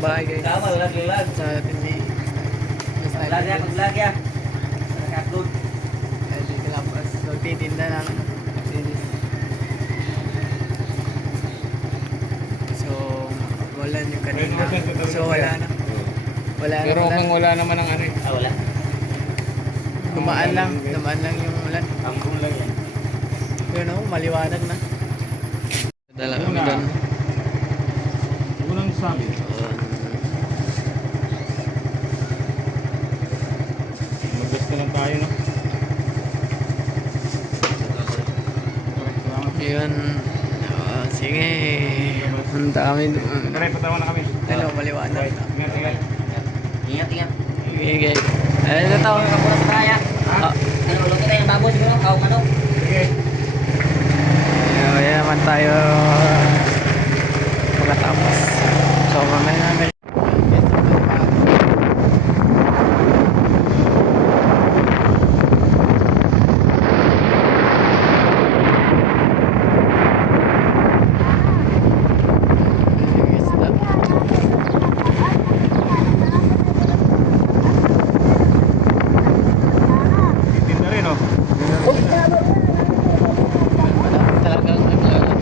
bahay guys. Tama, lag. Sa atin ni Lag ya. Naka-upload. Kasi kalapas. So, titinda ng sinis. So, wala yung kanina. So, wala na. Wala na. Pero kung wala naman ang ano eh. Wala. Dumaan lang yung ulan. Ambong lang yan. Yun o, maliwanag na. Dala kami doon. Unang sabi. Mag-gusto lang tayo, no? Yun. Sige. Punta kami doon. Tara, patawa na kami. Ano, maliwanag na. Ingat. Sige guys. Ito tao. Kapulas tayo. Ano, ulo kita yung baboy siguro. Manok. Sige. Ayan naman tayo pagkatapos. So, mamaya namin. Tinda rin, no? Talagang naglalaro.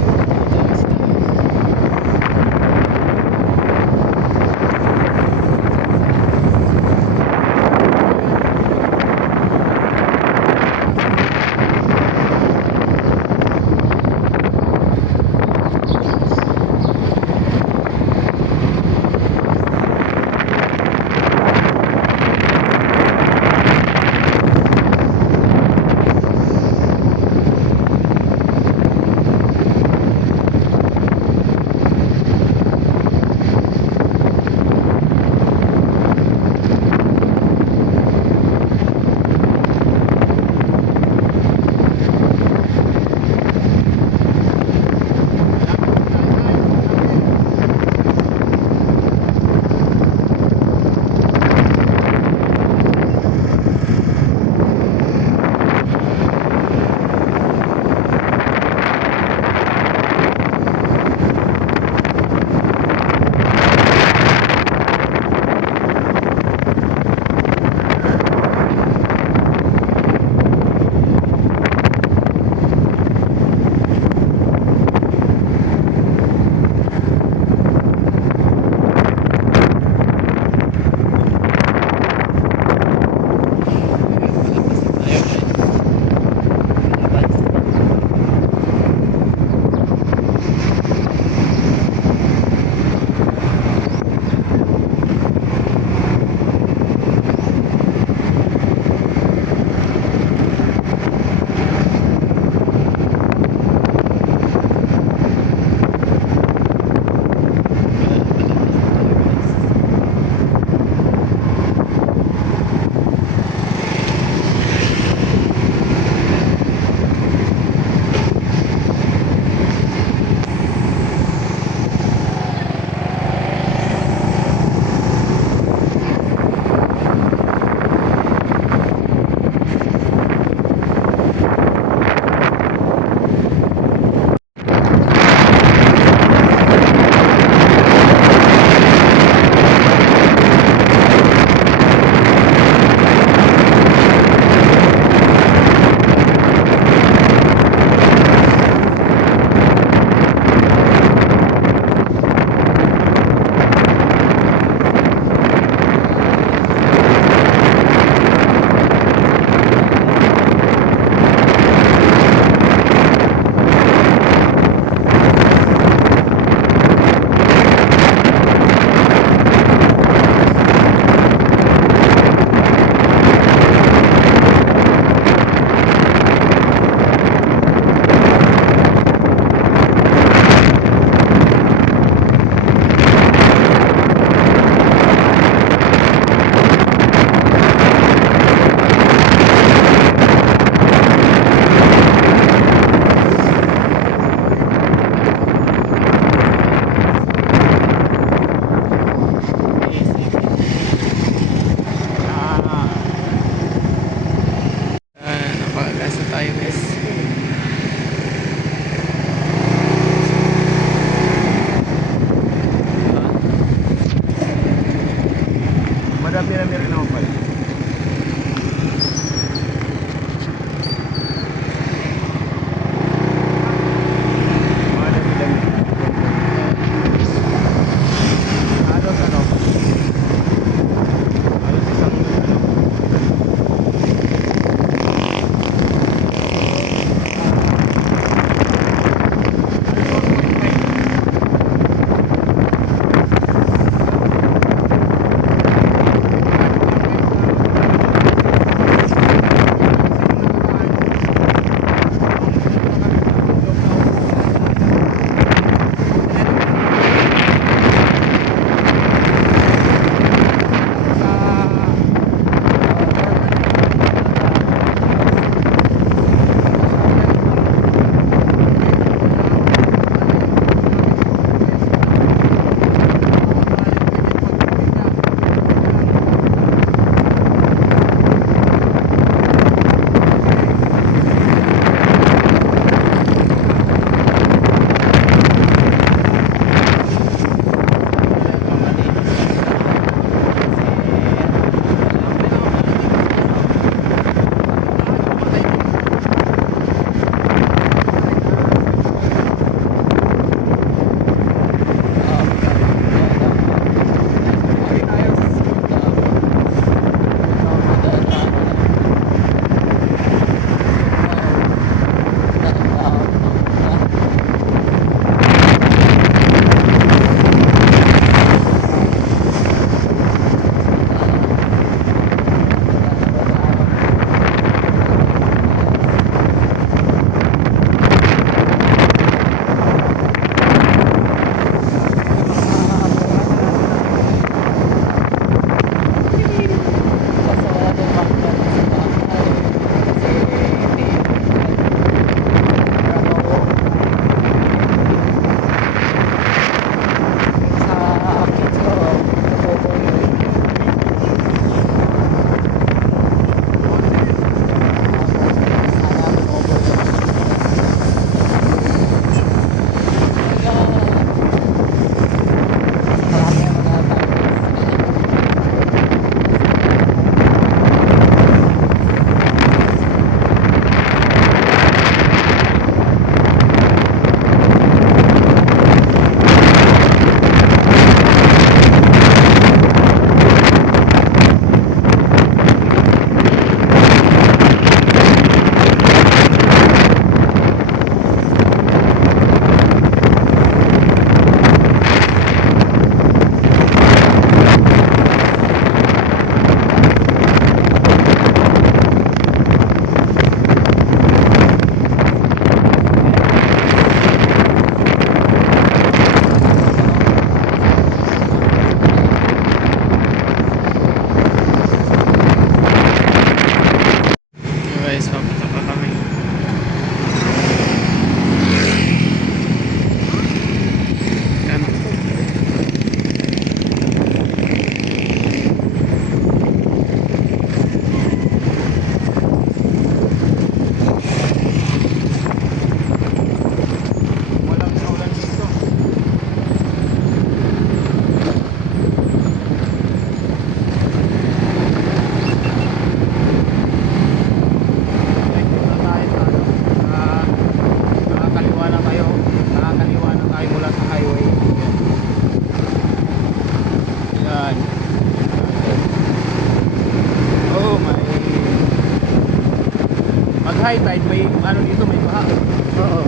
high tide, may ano dito, may baha. Oo.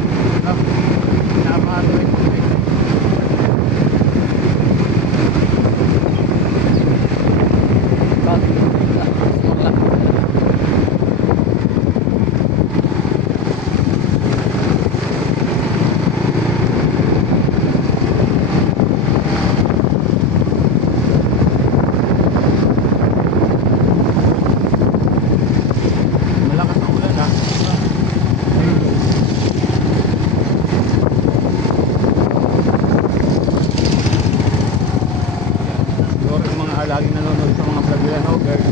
Nabaha to eh. Pag wala. Malakas ang ulan ha. Siguro yung mga laging nanonood sa mga vlog yan, guys.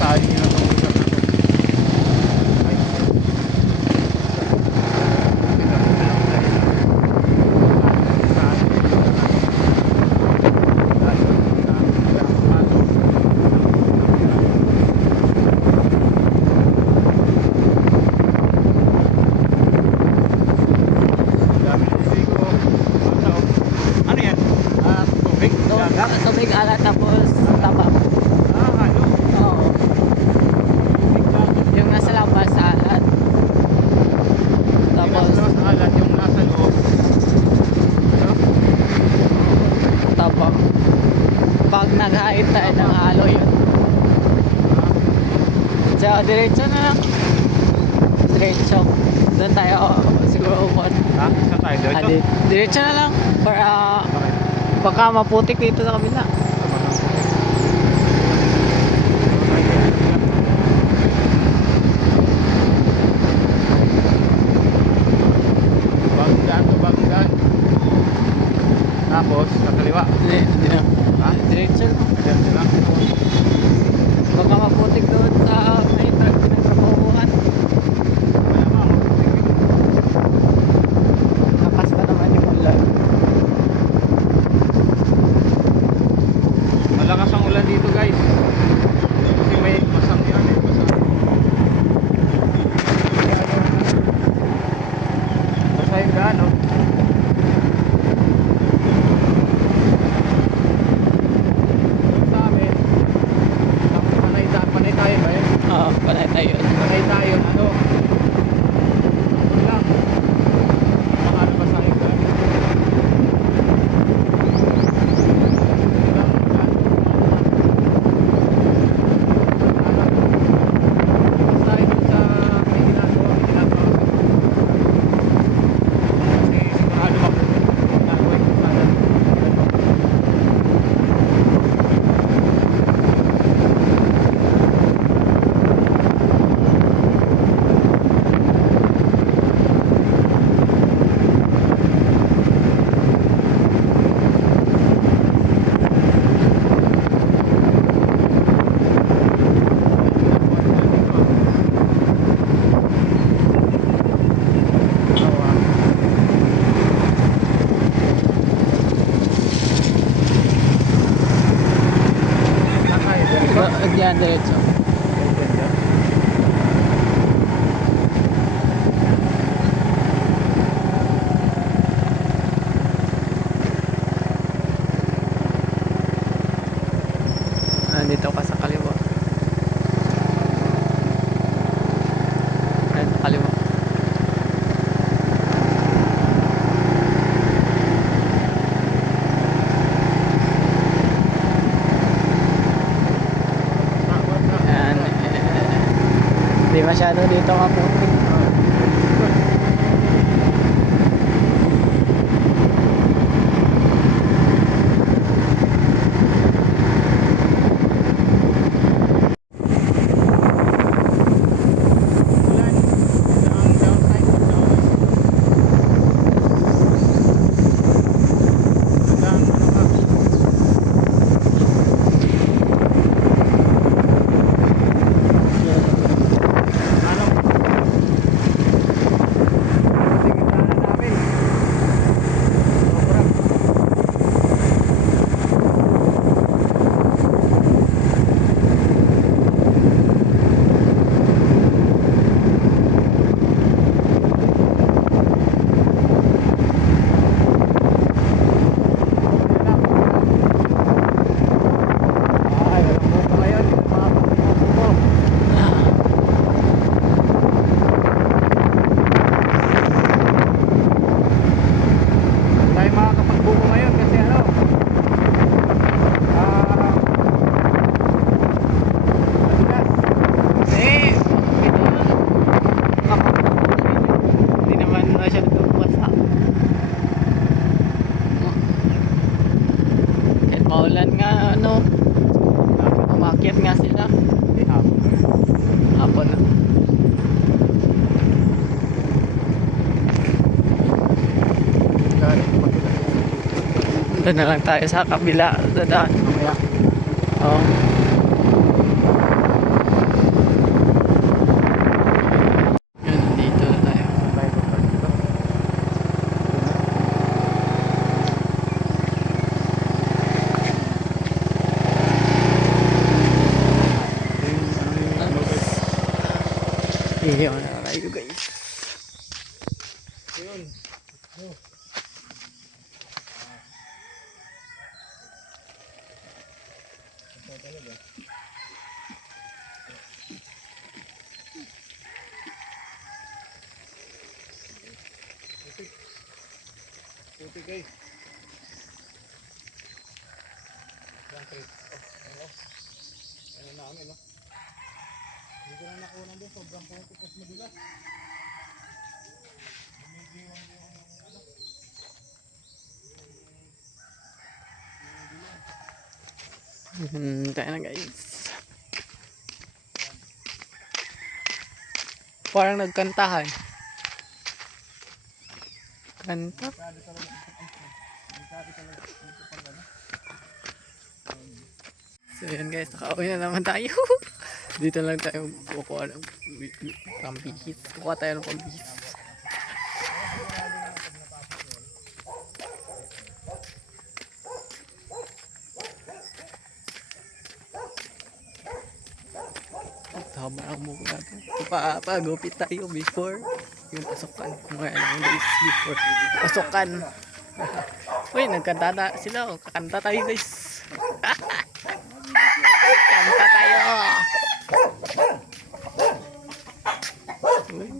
Saan nyo na itong lugar na to. Ay. Ano yan? Tubig? Dagat? Tubig alat tapos taba. Ano? Oo. Yung nasa labas alat. Tapos Tapos alat yung nasa loob. Ano? taba. Pag nag-hait tayo ng halo yun. So, diretso na lang. Diretso. Doon tayo siguro umon. Ha? Saan tayo? Ah, Dito? diretso na lang. Para Bakit? baka maputik dito sa kabila. Bagong daan to, bagong daan. Tapos, sa kaliwa. Hindi na. Ha? Diretso lang. Ayan sila. Baka maputik doon sa may trabahuan. Wala nga, maputik yun. Lakas pa naman yung ulan. Malakas ang ulan dito, guys. Kasi may masang yan eh. Basta yung daan, no? Sa amin, panay tayo ba eh? Oo, panay tayo. Panay tayo, ano? Wala. Makano ba sa akin ba? Diyan, diretso. Dito ka sa kaliwa. Ayan, kaliwa. Ayan, hindi masyado dito maputik. Maulan nga ano. Umakyat nga sila. Hapon na. Doon na lang tayo sa kabila. Dadaan. Oo. Yun, dito na tayo. Iyon na tayo guys. Puti guys. Ano namin, no? Hindi ko na nakuha doon. Sobrang puti kasi madulas. Tayo na guys. Parang nagkantahan. Kanta? So yan guys, nakauwi na naman tayo. Dito lang tayo kukuha ng pambihis. Kukuha tayo ng pambihis. Tama ang mukha natin. Pagupit tayo before yung pasukan. Ngayon lang guys, before pasukan. Uy, nagkanta na sila. Kakanta tayo guys. Kanta tayo. Uy.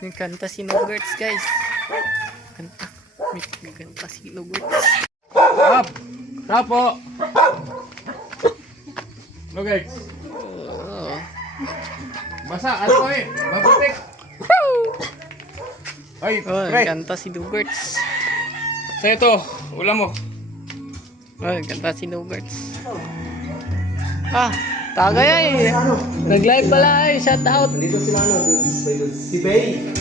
May kanta si Nogerts guys. Kanta. May kanta si Nogerts. Stop! Stop po! No guys. Basa, ano ko eh? Mabutik! Ay, Oh, pre! kanta si Nogerts. Sa ito, ulam mo. Oh, kanta si Nogerts. Ah, tagay ay. Nag-live pala ay. Shout out. Nandito sila ano, si Bay.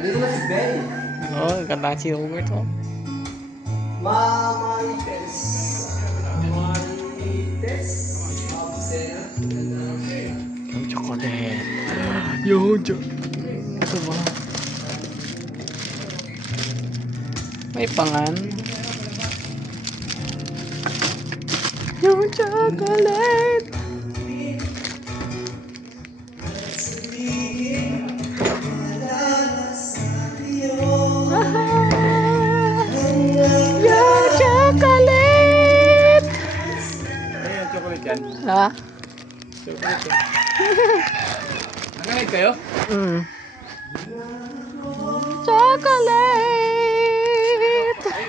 Nandito na si Bay. Oh, kanta si Nogerts. Oh. Marites. Marites. Yung chocolate. Yung chocolate. Ito ba? May pangan. Yung chocolate. Yung chocolate. Ano yung chocolate yan? Ha? Chocolate yan. Nangangit kayo? Chocolate.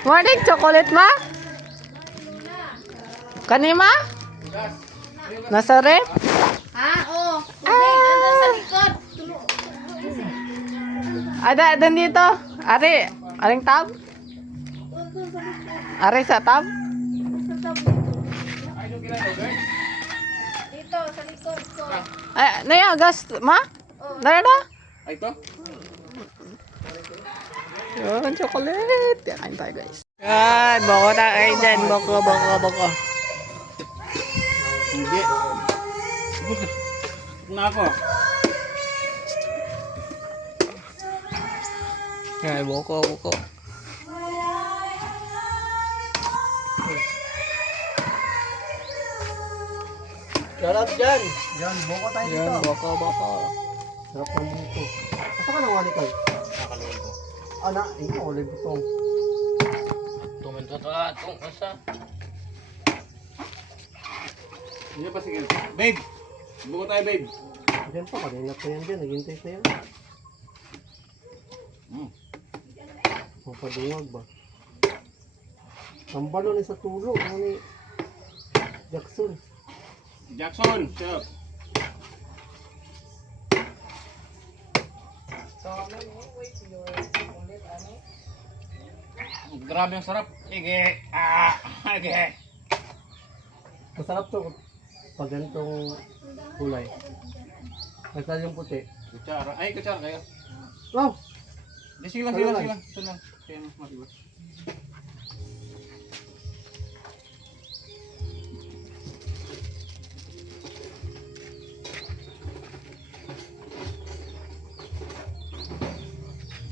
Morning chocolate ma? Kanima? Nasa rep? Oo. Tubig, nandun sa likod. Ada dito. Ari, aring tab? Ari sa tab? Dito, sa likod ko. Ay, naya gas ma? Naya na? Ay, ito? Yun, chocolate. Kain tayo guys. Yan, boko na kayo dyan. Boko. Hindi. Ubus na ako. Yan, boko. Shout dyan. Yan, boko tayo dito. Yan, boko. Sarap ng buto. Asa ka nawali kayo? Nakaluin ko. Ana, ikaw, ulit butong. Tuminto ka, itong asa. Hindi pa sige. Babe! Buko tayo, babe. Diyan pa, kanina pa yan dyan. Naghintay pa yan. Mapadungag ba? Ang balon sa tulo. Ano ni Jackson? Jackson! Shut up! Grabe ang sarap. Ige. Ah, ige. Masarap to pag ganitong kulay. Basta yung puti. Kutsara. Ay, kutsara kayo. Wow! Di silang, Ano silang, lang? silang. Silang. Kaya mas matibay.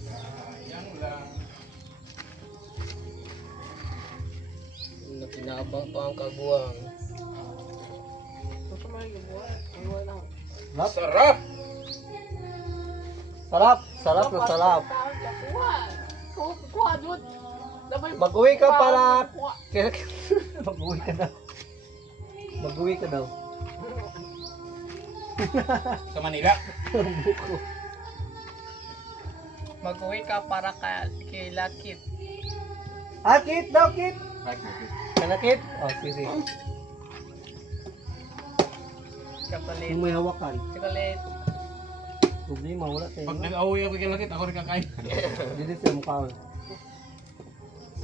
Sayang lang. Pinabang pa ang kaguwang. Sarap! Sarap! Sarap na sarap! Mag-uwi ka para... Mag-uwi ka daw. Mag-uwi ka daw. Sa Manila. Buko. Mag-uwi ka para kay Lakit. Ah, Kit daw, Kit! Kahit bakit. Kana, Kit? Oh, sige. Chocolate. Yung may hawakan. Chocolate. Problema, wala tayo. Pag nag-away ako kay Lakit, ako rin kakain. Hindi din sila mukha.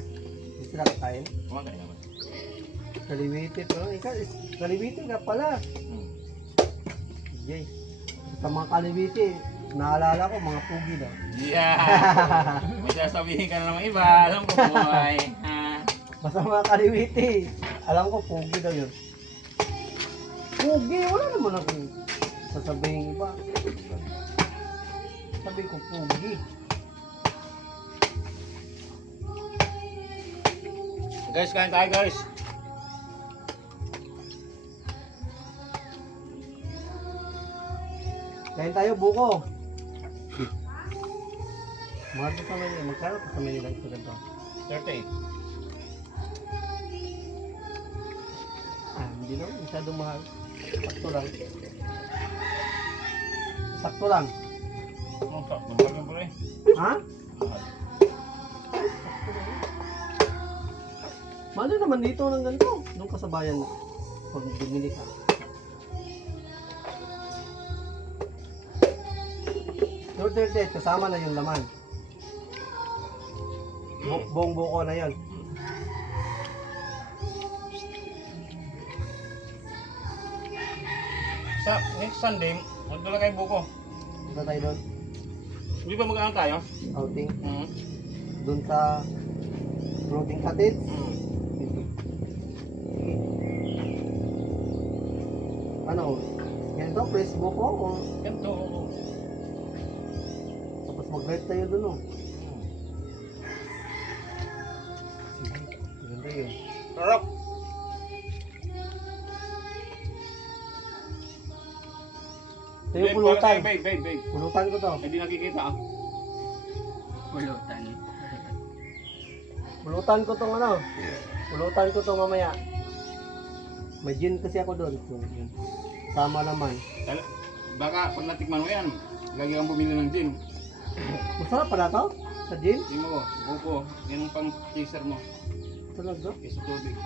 Hindi sila kakain. Kumakain naman. Kaliwitit. Ikaw, kaliwitit ka pala. Yay. Sa mga kaliwiti, naalala ko mga pugi daw. Yeah! May sasabihin ka na naman iba. Alam ko buhay. Ha? Basta mga kaliwiti. Alam ko, pugi daw yun. Pugi? Wala naman akong sasabihin iba. Sabi ko, pugi. Guys, kain tayo guys. Kain tayo, buko. Mahal pa sa Manila. Magkano pa sa Manila ito ganito? 38. Ah, hindi naman. Masyadong mahal. Sakto lang. Sakto lang. Ang sarap ng bagay bro eh. Ha? Mahal din naman dito ng ganito. Nung kasabayan pag bumili ka. Your 38, kasama na yung laman. Buong buko na yun. Sa next Sunday, magdala kayo buko. Punta tayo doon. Hindi ba mag-ano tayo? Outing. Hmm. Doon sa floating cottage. Hmm. Sige. Ano? Ganito, fresh buko o Ganito. tapos mag-ride tayo doon o. Sige, maganda yun. Sarap. Ito yung pulutan. Babe. Pulutan ko to. Hindi nakikita ah. Pulutan. Pulutan ko tong ano. Pulutan ko to mamaya. May gin kasi ako doon. So, yun. Tama naman. Baka pag natikman mo yan, lagi kang bumili ng gin. Masarap pala to? Sa gin? Hindi mo, buko. Yan ang pang chaser mo. Talaga? Isa tubig.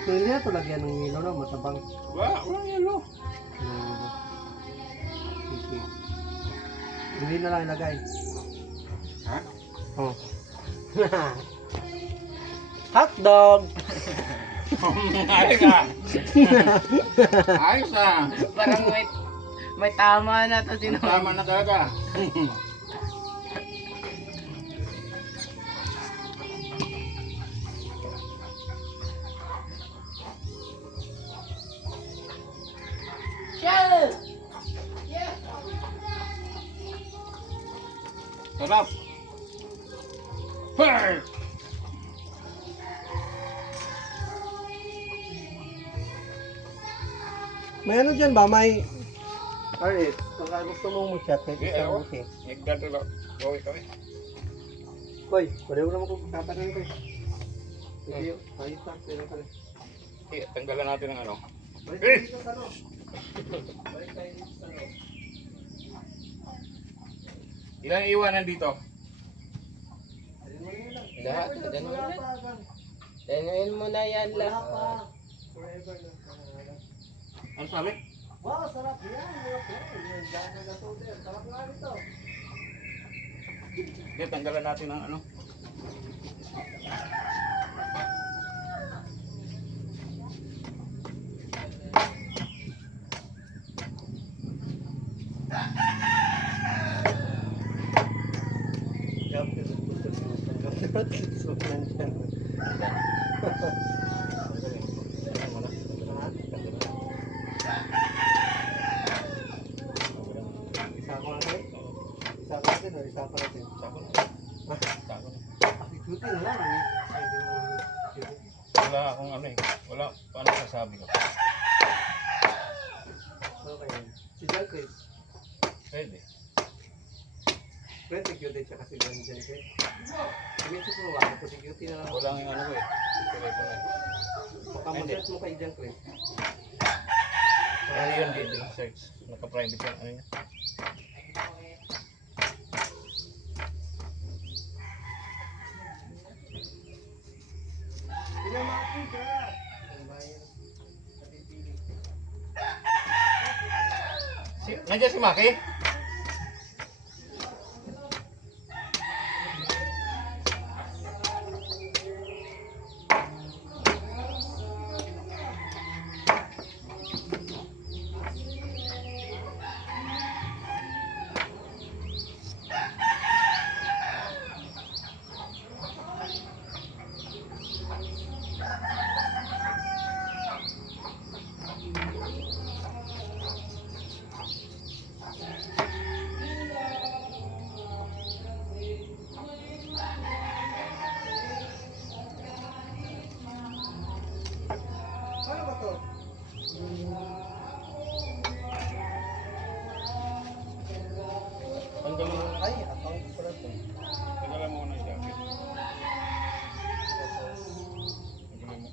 So hindi na to lagyan ng ilaw na matabang. Walang yelo. Okay. Hindi na lang ilagay. Ha? Oh. Hot dog! Ayos ah. Ayos ah. Parang may tama na to sino. Tama na talaga. Sarap. Hey! May ano dyan ba? May... Alright, pagka gusto mong mag-shot, kahit Eh, isang ako. buti. Nagdado lang. Gawin kami. Boy, pareho naman kung katakan ko eh. Sige yun, ayos lang, pero ka na. Eh, tanggalan natin ng ano. Balik Eh! tayo dito sa ano. Balik tayo dito sa ano. Ilan iwanan dito? Lahat, ganun na. Tanuin mo na yan lahat. Forever na. Ano sabi? Wow, sarap yan. Yan, dyan na soda. Sarap nga nito. Eh, tanggalan natin ng ano. So, nandyan. Isa ko natin? Isa ko natin o isa pa natin? Isa ko natin. Ikutin lang. Wala akong ano eh. Wala. Paano sasabi ko? Okay. Si John Chris. Pwede. Pwede security siya kasi John Chris. Inisip mo ba? Ito security na lang. Wala nga yung ano ko eh. Telepono eh. Baka mag-search mo kay John Chris. Ano yun, hindi lang search. Naka-private yan. Ano yun? Pinamaki ka! Nandiyan si Maki? Paano ba to? Tanggalin mo na. Ay, account pala to. Tanggalin mo na yung jacket. Tapos, Tanggalin mo.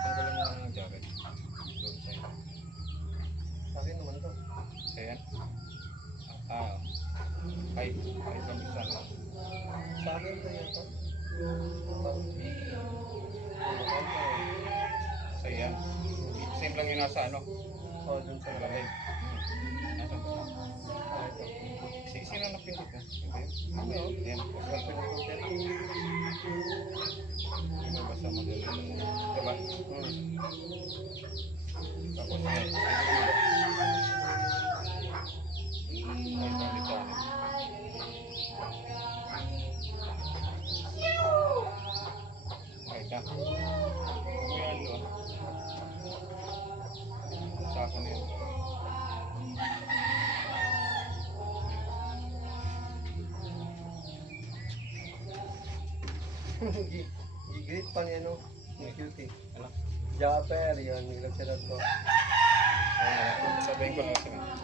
Tanggalin mo na yung jacket. Doon sa'yo. sa akin naman to. Ayan. Kahit lang isa lang. Sa akin to yan to. Sa yan. Same lang yung nasa ano. Oh, dun sa Sa live. Nasa ba? Ah, ito. Sino na pindot mo? Ito yun? Ayan. Ito basta mo din. Diba? Tapos yan. Ay, pang channel. Ay, ka. Ayan doon. Sa akin na yun. Gigit pa ni ano, ni Cutie. Ano? Japper, yun, nilagsadat ko. Sabihin ko lang sa kanya.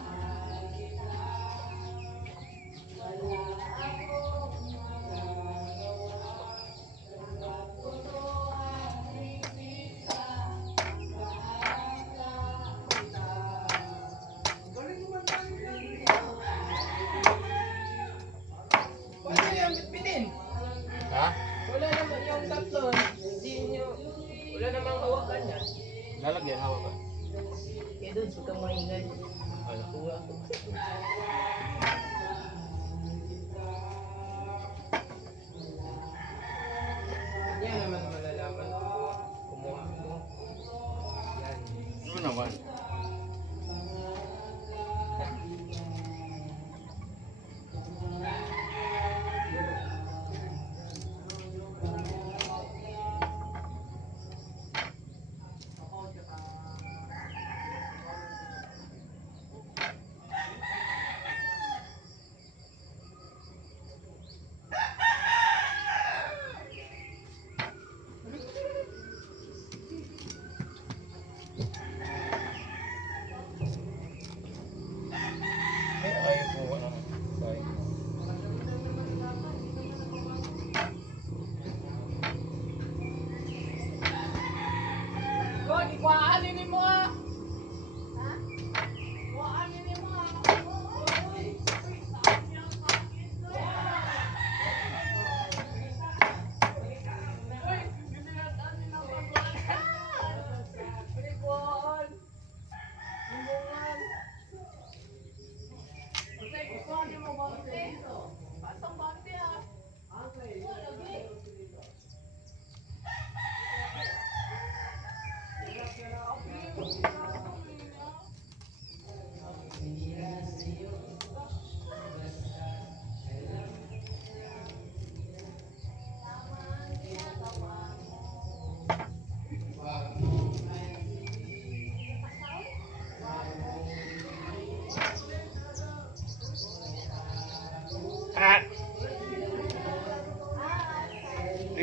Wala yung bitbitin. Ha? Wala naman yung tatlo. Hindi nyo, wala namang hawakan yan. Lalagyan, hawa ka. Kaya doon, huwag kang maingay. Ano? Kung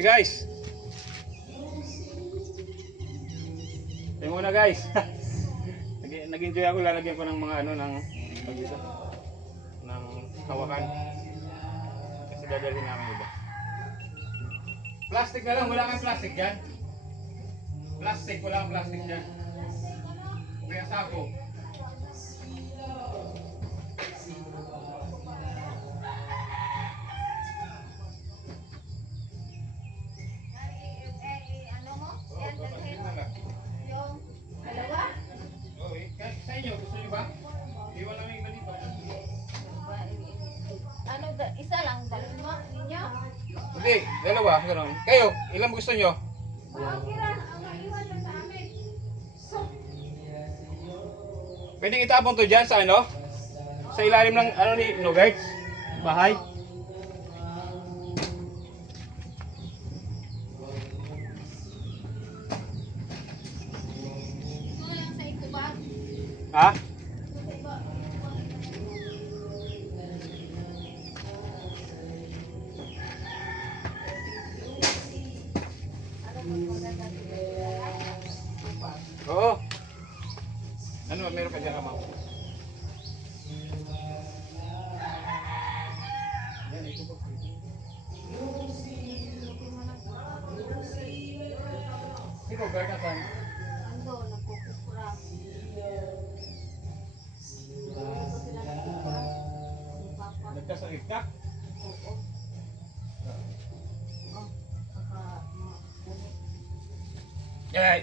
Hey guys. Tingnan muna guys. Nag-enjoy ako, lalagyan ko ng mga ano ng dito. Ng kawakan. Kasi dadalhin namin iba. Plastic na lang, wala kang plastic diyan. Plastic, wala kang plastic diyan. Kaya sako. Ano mo? Yan, dalhin mo. Yung dalawa? Oh, sa inyo, gusto niyo ba? Iwan lang yung iba dito. Ano, isa lang, dalhin mo, ninyo? Hindi, dalawa, gano'n. Kayo, ilan gusto niyo? Okay lang, ang maiwan lang sa amin. Pwedeng itapon to dyan sa ano? Sa ilalim ng ano ni Nugates? Bahay? Ito lang sa ikubag. Ha? Ito sa iba. Oo. Ano, meron ka dyan kamaw? Yan, ito po. Ikaw, garga saan? Ando, nagkukukurang. Nagkasakit ka? Yay!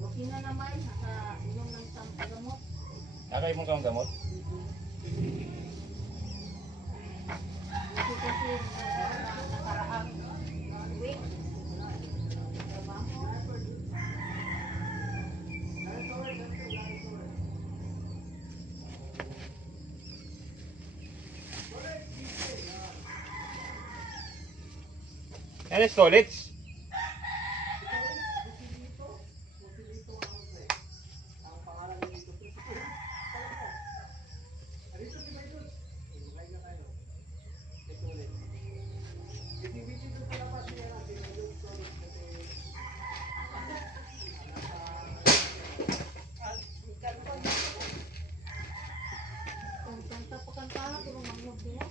Okay na naman, nakainom ng gamot. Nakay mo kang gamot? Kasi nakaraang week. Trabaho. Yan is solids. Kung kanta pa kantahan, kung manglog niya.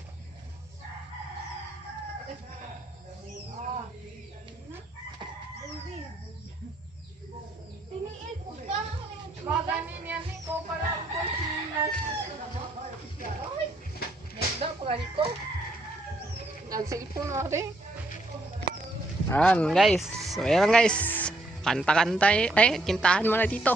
Tiniil, puta. Maganin yan eh. Ko pala ang consignment. Nagda pagani ko. Nagsilpon natin. Ayan guys. So ayan guys. Kanta-kanta eh. Ay, kintahan mo na dito.